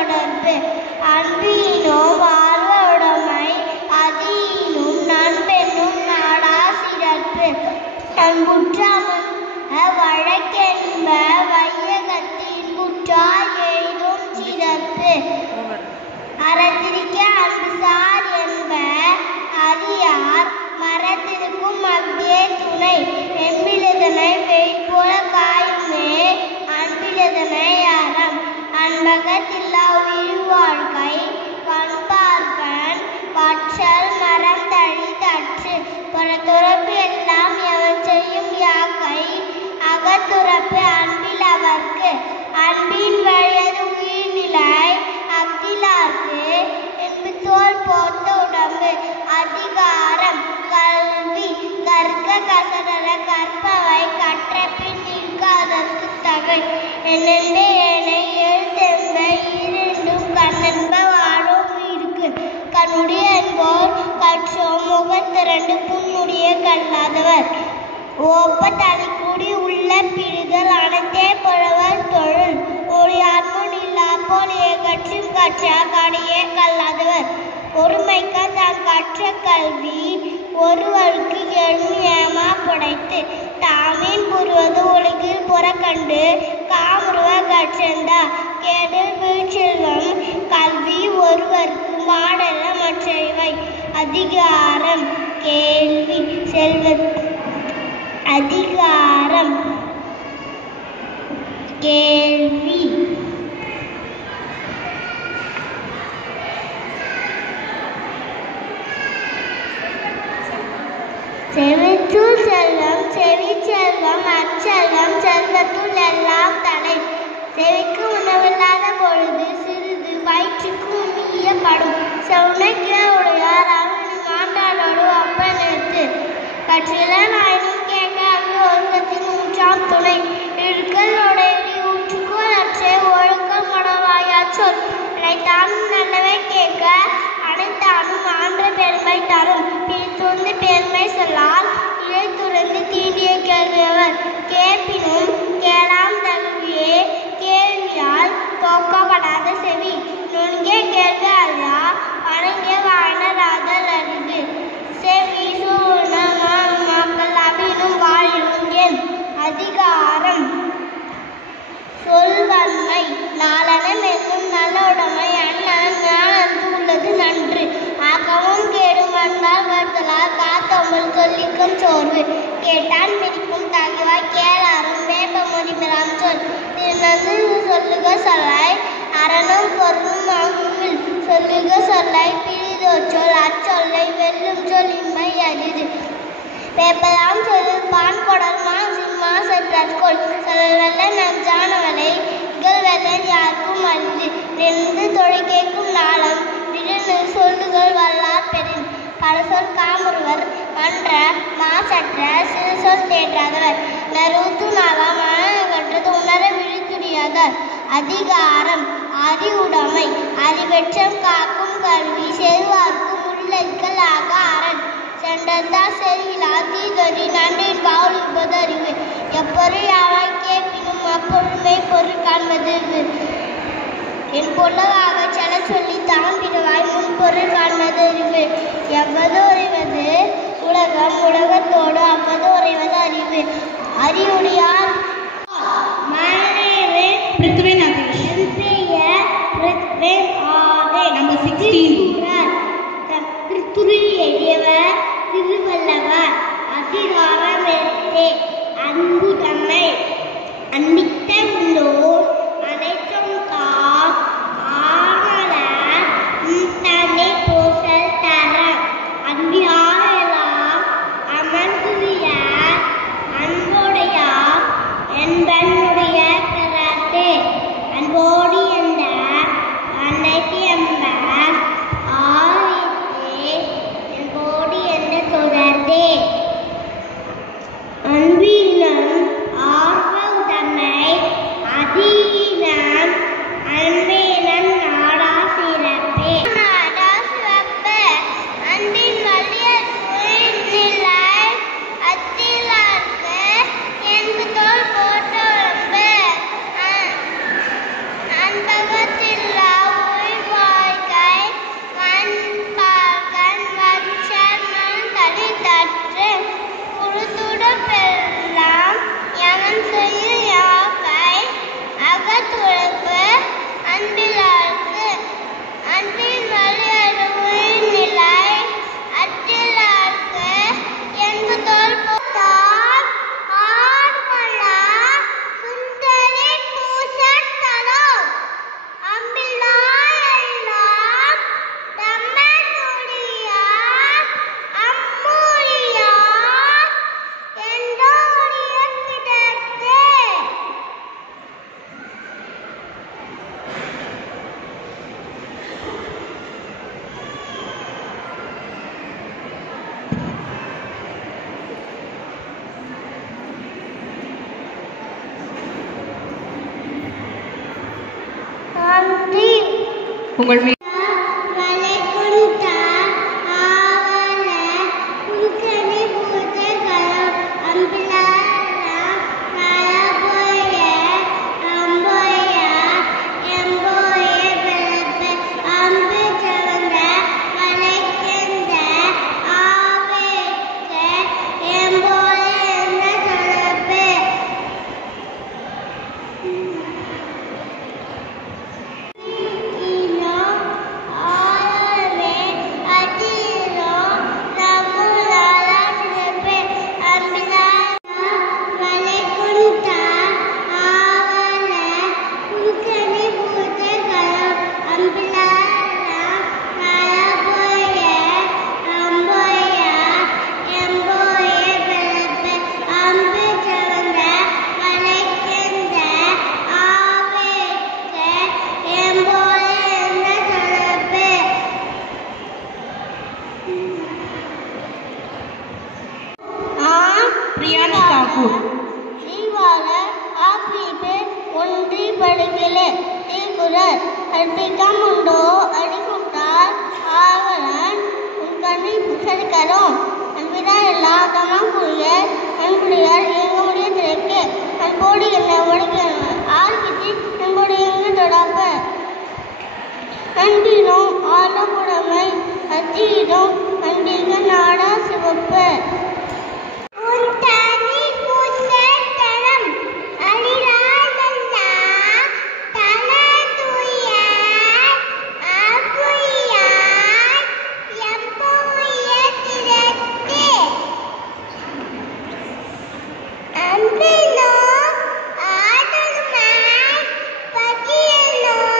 தொடர்பு அன்பினும் வாழ்வுடைமை அதினும் நண்பெனும் நாடா சிறப்பு நன்புற்றாமன் வழக்கென்ப வையகத்தின் குற்றால் எய்தும் சிறப்பு அறத்திருக்க அன்புசார் என்ப அறியார் மரத்திற்கும் அவ்வே துணை என்பிலதனை வெய்போல காயுமே அன்பிலதனை அறம் அன்பகத்தில்லா உயிர் வாழ்க்கை பண்பார்கன் பற்றல் மரம் தழி தற்று புறத்துறப்பு எல்லாம் எவன் செய்யும் யாக்கை அகத்துறப்பு அன்பில் அவர்க்கு அன்பின் வழியது உயிர்நிலை அக்திலார்க்கு என்பு தோல் போர்த்த உடம்பு அதிகாரம் கல்வி கற்க கசடர கற்பவை கற்ற பின் நிற்காதற்கு தகை என்னென்ப ஏனை எழுத்தென்ப இரண்டும் கண்ணென்ப வாழும் இருக்கு கண்ணுடைய என்போர் கற்றோம் முகத்திரண்டு புன்முடிய கல்லாதவர் ஓப்ப தனிக்கூடி உள்ள பிரிதல் அனைத்தே புலவர் தொழில் ஒரு ஆத்மன் இல்லா போல் ஏகற்றும் கற்ற கடையே கல்லாதவர் ஒருமைக்க தாம் கற்ற கல்வி ஒருவருக்கு எளிமையமா படைத்து தாமீன் புரிவது உலகில் புறக்கண்டு காமுருவ கற்றந்தா கேடல் வீழ்ச்செல்வம் கல்வி ஒருவருக்கு மாடல மற்றவை அதிகாரம் கேள்வி செல்வ அதிகாரம் கேள்வி செவிச்சுள் செல்வம் செவி செல்வம் அச்செல்வம் செல்வத்துள் எல்லாம் தலை செவிக்கு உணவில்லாத பொழுது சிறிது வயிற்றுக்கு உண்ணியப்படும் செவுனைக்கிற உடையார் அவனி மாண்டாளோடு ஒப்பனத்து கற்றில நாயினும் கேட்க அங்கு ஒழுக்கத்தின் மூன்றாம் துணை இழுக்கல் உடையடி ஊற்றுக்கோள் அற்றை ஒழுக்கம் உணவாயா சொல் அனைத்தானும் நல்லவை கேட்க அனைத்தானும் ஆன்ற பெருமை தரும் பிரித்துந்து பெருமை சொல்லால் இழை துறந்து தீண்டிய கேள்வியவர் கேட்பினும் கேளாம் தகுவியே கேள்வியால் தோக்கப்படாத செவி நுண்கிய கேள்வி அல்லா வணங்கிய வாழ்நராதல் அரிது செவி சூழ்நமாக்கள் அபினும் வாழினும் அதிகாரம் சொல்வன்மை நாளனம் என்னும் நல்லுடைமை அண்ணன் ஞானத்து உள்ளது நன்று ஆக்கவும் கேடும் வந்தால் வருதலால் காத்தொம்பல் சொல்லிக்கும் சோர்வு கேட்டான் மிதிக்கும் தகுவாய் கேளாரும் வேப்ப முடிமிறான் சொல் திருநந்து சொல்லுக சொல்லாய் அறனும் பொருளும் ஆகுமில் சொல்லுக சொல்லாய் பிரிதோர் சொல் அச்சொல்லை வெல்லும் சொல் இன்மை அரிது வேப்பலாம் சொல்லில் பான் கொடர்மா சிம்மா செற்றாற்கொள் சொல்லல்வல்ல நஞ்சானவளை இகழ்வெல்லன் யாருக்கும் அரிது நின்று தொலை கேட்கும் நாளம் விடு சொல்லுகள் வல்லார் பெறின் பலசொல் காமுறுவர் மன்ற மாசற்ற சிறு சொல் தேற்றாதவர் நறுத்து நாளாம் மனகற்றது உணர விழித்துடியாதார் அதிகாரம் அறிவுடைமை அறிவெற்றம் காக்கும் கல்வி செல்வார்க்கும் உள்ளிக்கல் ஆக அரண் சென்றத்தார் செல்விலா தீதொறி நன்றின் பாவலிப்பது அறிவு எப்பொருள் யாவாய் கேட்பினும் அப்பொருள்மை பொருள் காண்பது என் பொல்லவாக செல சொல்லி தாம்பிடுவாய் முன்பொருள் காண்பது அறிவு எவ்வது உறைவது உலகம் உலகத்தோடு அவ்வது உறைவது அறிவு அறிவுடையார் திருவள்ளுவர் அதிகாரம் அன்பு தன்மை அன்பித்த உள்ளோர் அனைத்தும் ஆனல தன்னை போசல் தர அன்பியாரெல்லாம் அமர்ந்துய அன்புடையார் என்பனுடைய கரத்தே அன்போடு என்ற அன்னைக்கு என்ப உங்கள் மீது Ambino, Adonai, Pagino.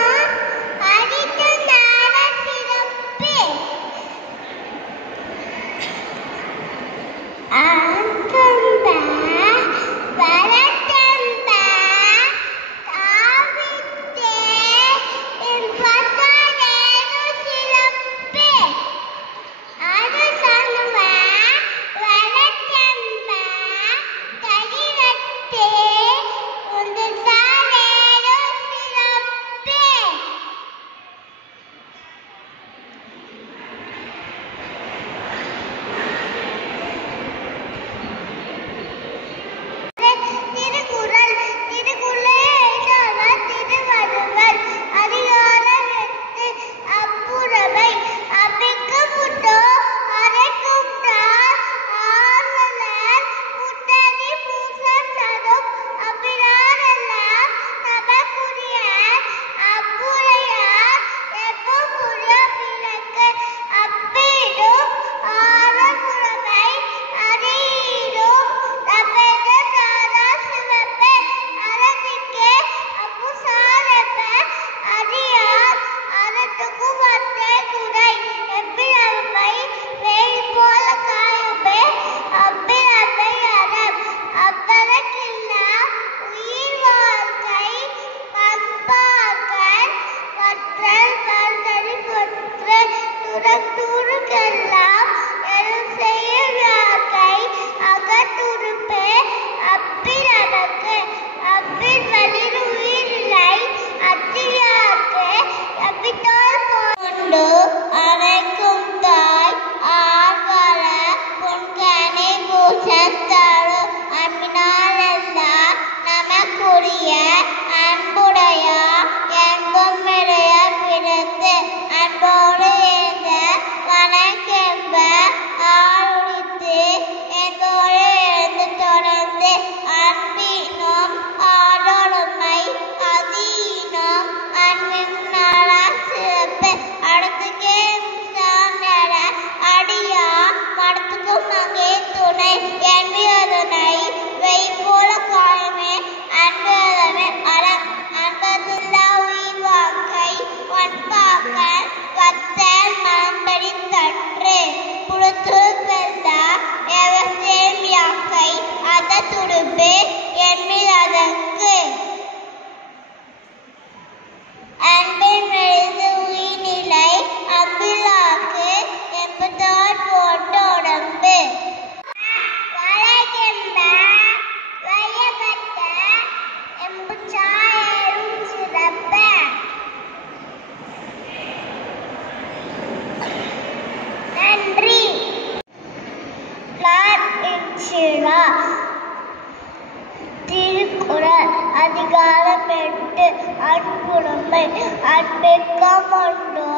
அடக்கமுண்டோ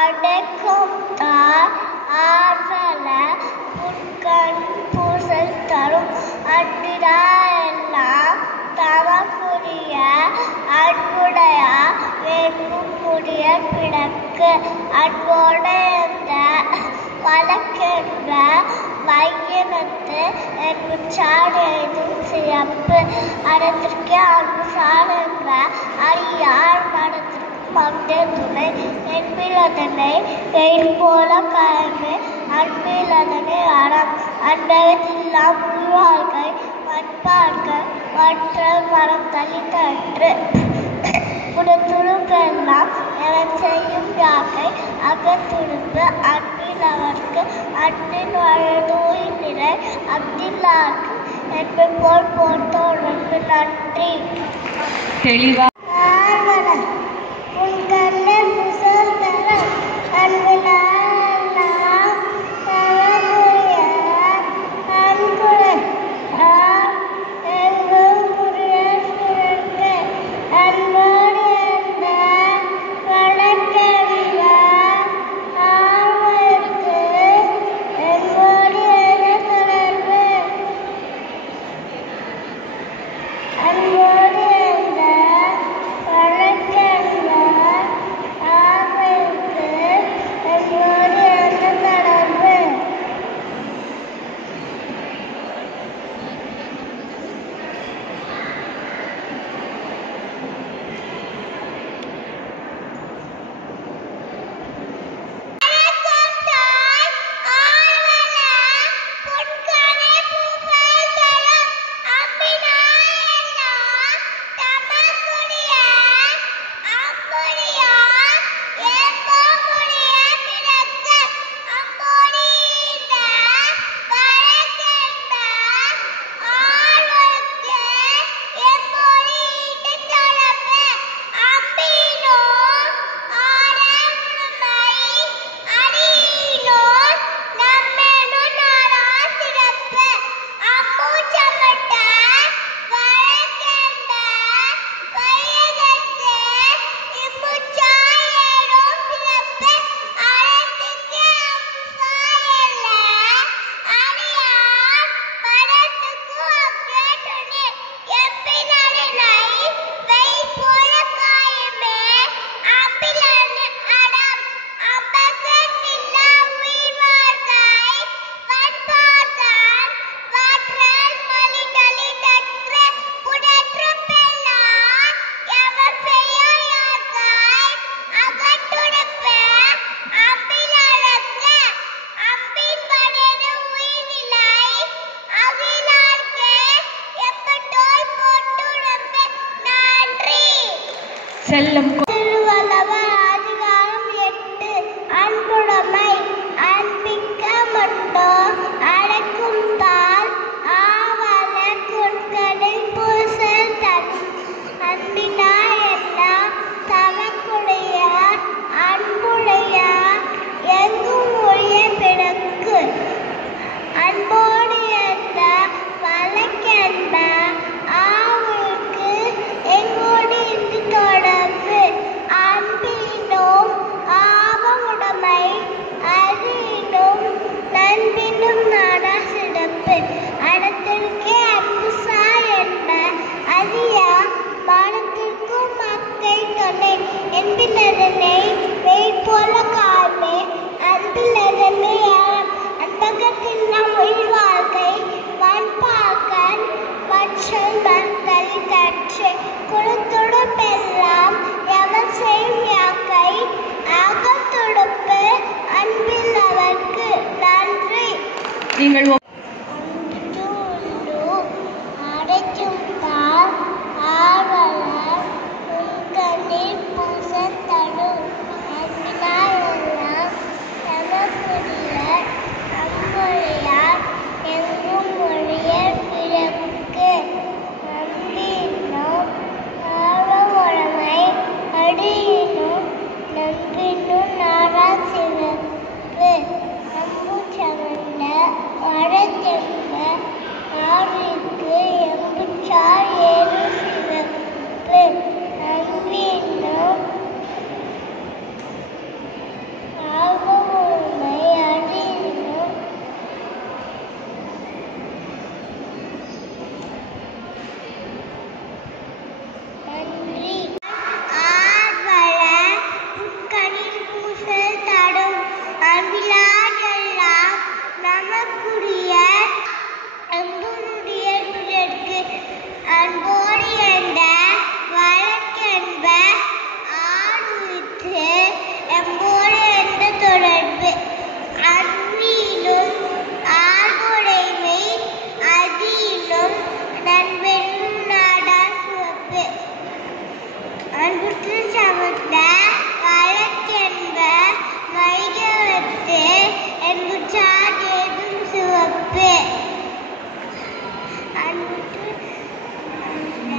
அடக்கம் தார் ஆற்றல புன்கண் பூசல் தரும் அன்பினா எல்லாம் தமக்குரிய அன்புடையா வேட்கும் முடிய பிணக்கு அன்போடு என்ற வழக்கென்ற மையனத்து என்பு சாடும் சிறப்பு அறத்திற்கு அன்பு சார்ந்த அறியார் மனத்திற்கு மம்தே துணை என்பில் அதனை வெயில் போல கலந்து அன்பில் அதனை அறம் அன்பகத்தில்லாம் உருவார்கள் மண்பார்கள் மற்ற மரம் தளித்தன்று புறத்துடுப்பெல்லாம் எவன் செய்யும் யாக்கை அகத்துடுப்பு அன்பில் அவர்க்கு அன்பின் வழதோய் நிறை அப்தில்லார்க்கு என்பை போல் போட்டோருக்கு நன்றி. தெளிவா உன் கண்ணே புசல் தர அன்பினால் தரமுடைய அன்புடன் எங்கும் உரிய சுரந்து அன்போடு என்ற வழக்கென்ற ஆர்வத்து என்போடு என தொடர்பு அன்போடு என்ற வழக்கென்ற ஆர்வத்து என்போடு என தொடர்பு செல்லம் திருவள்ளுவர் அதிகாரம் 8 அன்புடைமை அன்பிக்க மட்டோ அடக்கும் தாள் ஆவல குன்கணில் பூசல் தரும் அன்பினா எல்லாம் தமக்குடைய அன்புடைய எங்கும் உரிய பிணக்கு அன்போடு என்ற வழக்கென்ற ஆவுக்கு எங்கோடு இருந்து தொடர்பு அன்பினும் ஆபமுடைமை அறியினும் நண்பினும் நாடா சிறப்பு அடத்திற்கே அன்புசா என்ப அறியா மனத்திற்கும் மக்கை துணை என்பிலதனை வெயில் போல காய்மே அன்பிலதனை அன்பகத்தில் நாம் உயிர் வாழ்க்கை மண்பாக்கன் மற்றும் மந்தல் கற்று குளத்துடுப்பெல்லாம் எவன் செய்யும் யாக்கை அகத்துடுப்பு அன்பில் அவர்க்கு நன்றி. நீங்கள் அடைக்கும் தாள் ஆவலர் உன்கண்ணில் பூசல் தரும் அன்பினால் எல்லாம் தமக்குரிய அன்புடையார் எங்கும் மொழிய பிறக்கு அன்பினும் ஆர்வமுடைமை அடியினும் நம்பினும் நாடா சிறப்பு அம்பு சமந்த வர அன்புற்று எம்போடு எந்த தொடர்பு அன்பிலும் ஆர்வடைமை அதிலும் நண்பெனும் நாடா சிவப்பு அன்புற்று சமர்ந்த வழக்கென்ப வைகவத்து என்புற்றார் ஏதும் சிவப்பு அன்புற்று சமர்ந்த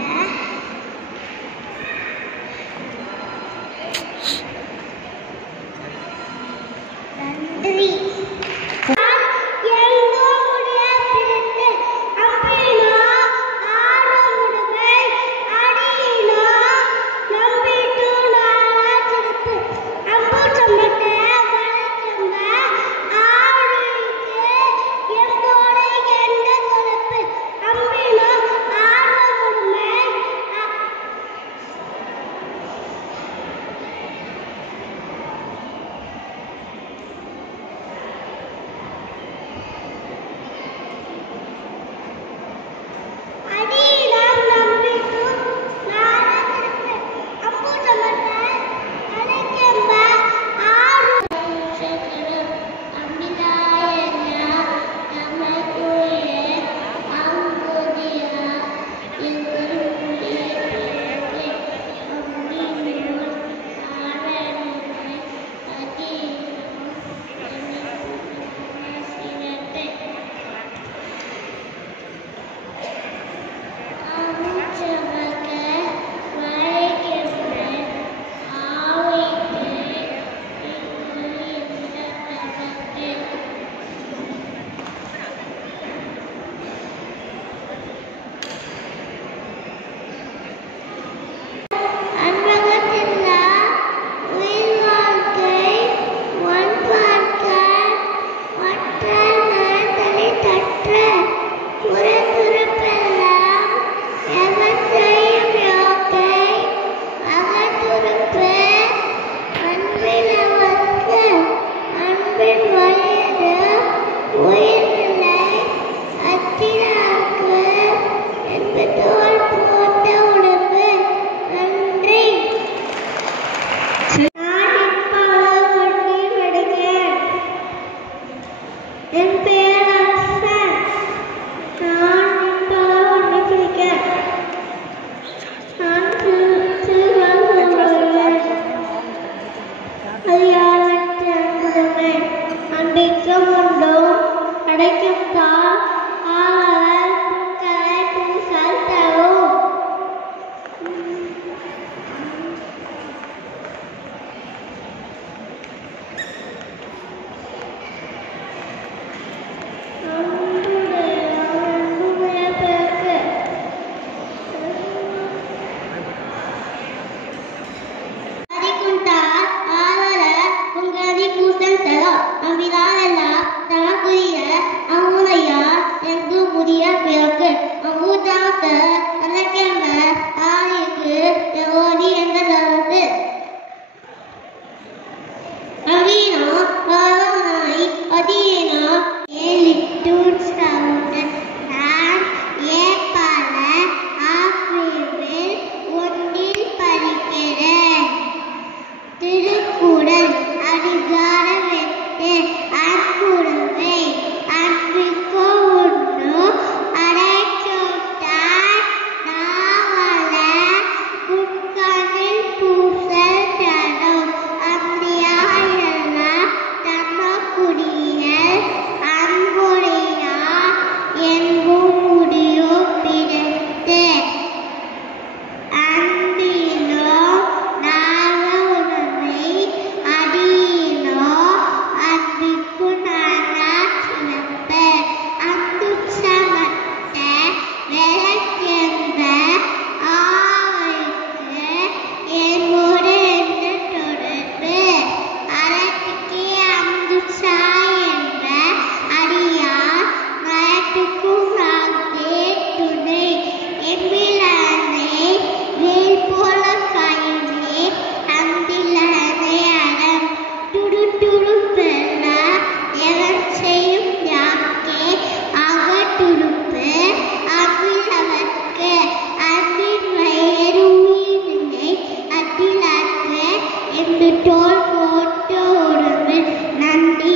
என்பிட்டோர் போட்ட உறவு நன்றி.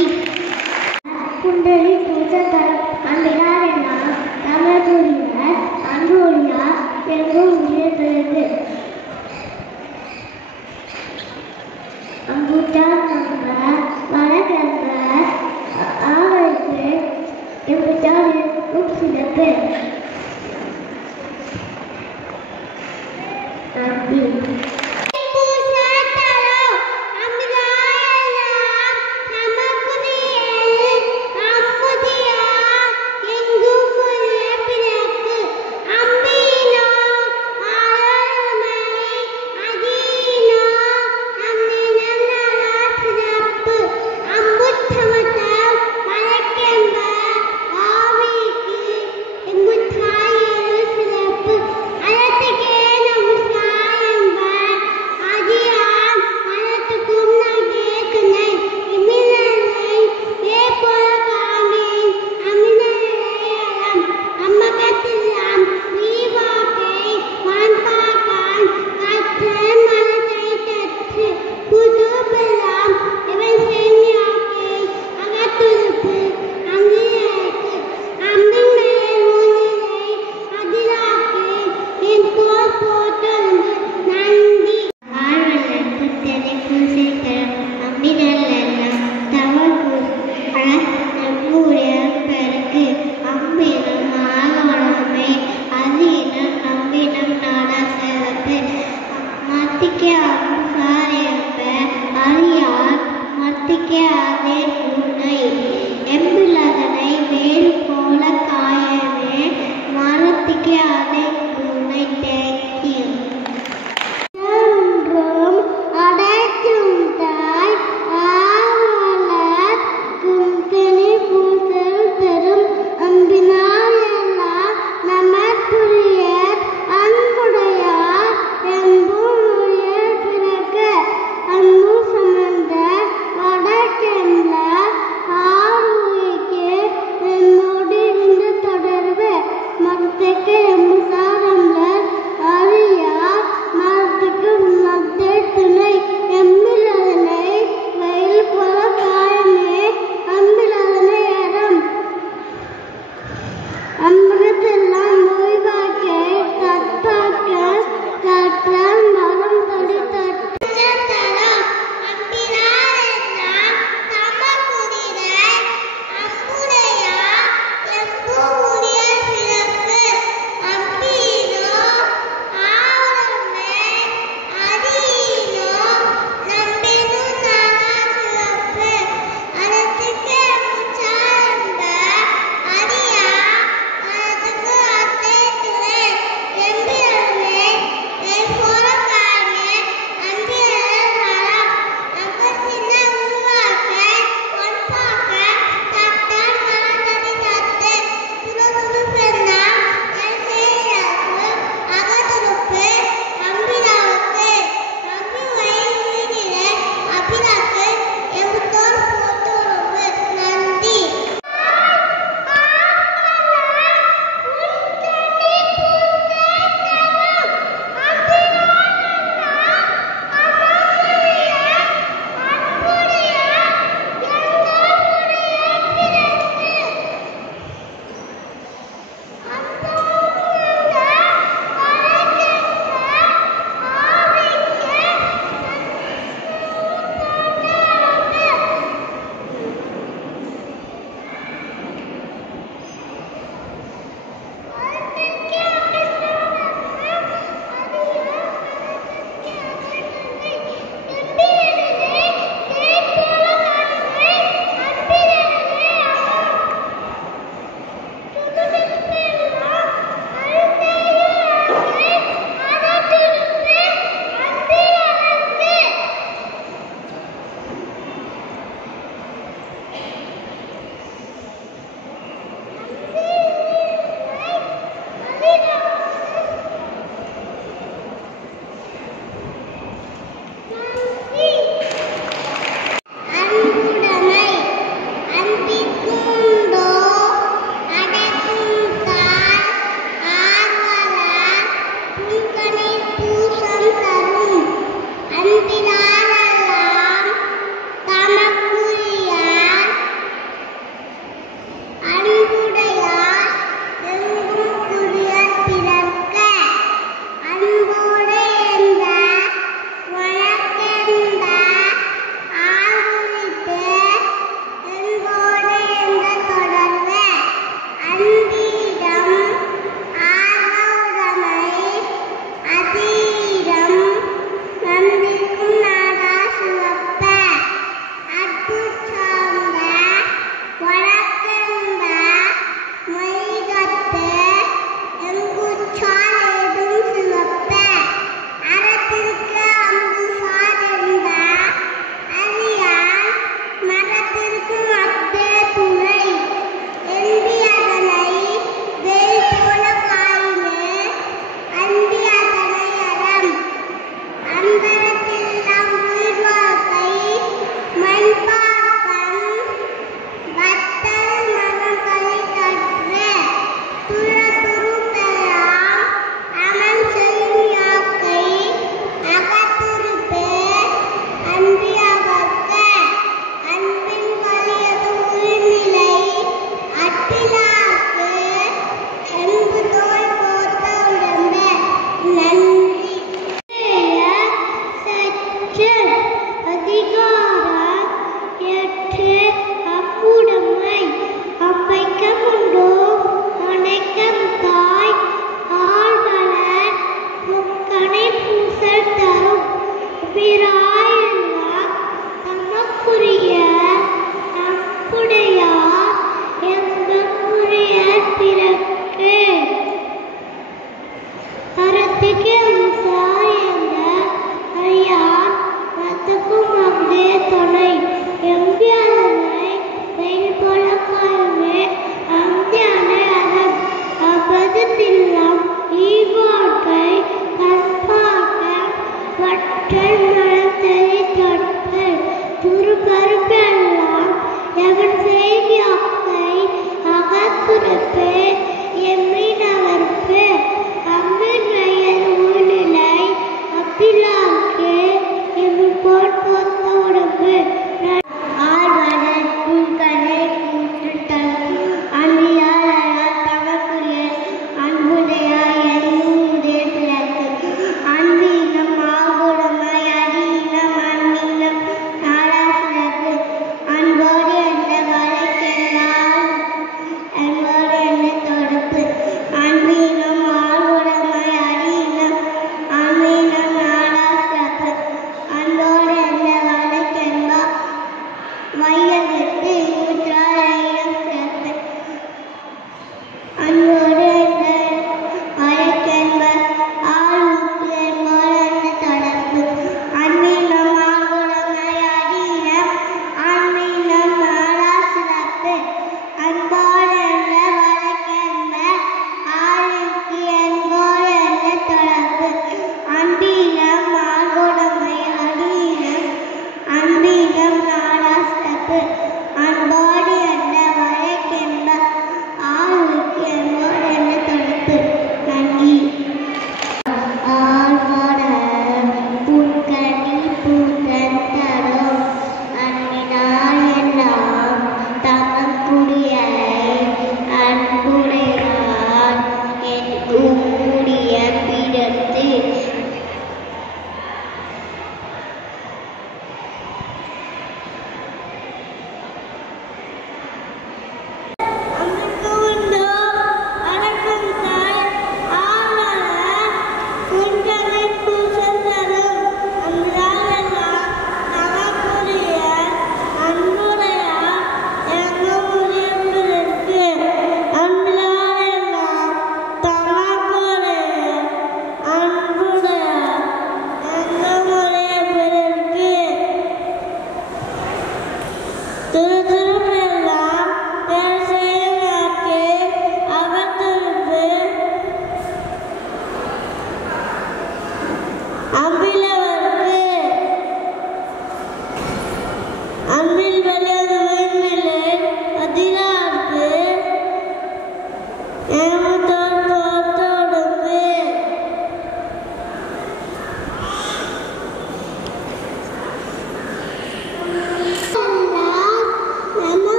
குண்டலி பூசத்தரம் அன்பினார் எல்லாம் தமிழ் அன்புரியார் எங்கும் உயிர்த்தது அம்புட்டான் நம்ப வழக்கம்ப ஆவலுக்கு என்பிட்டால் இருக்கும் சிறப்பு நன்றி.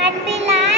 அன்பிலா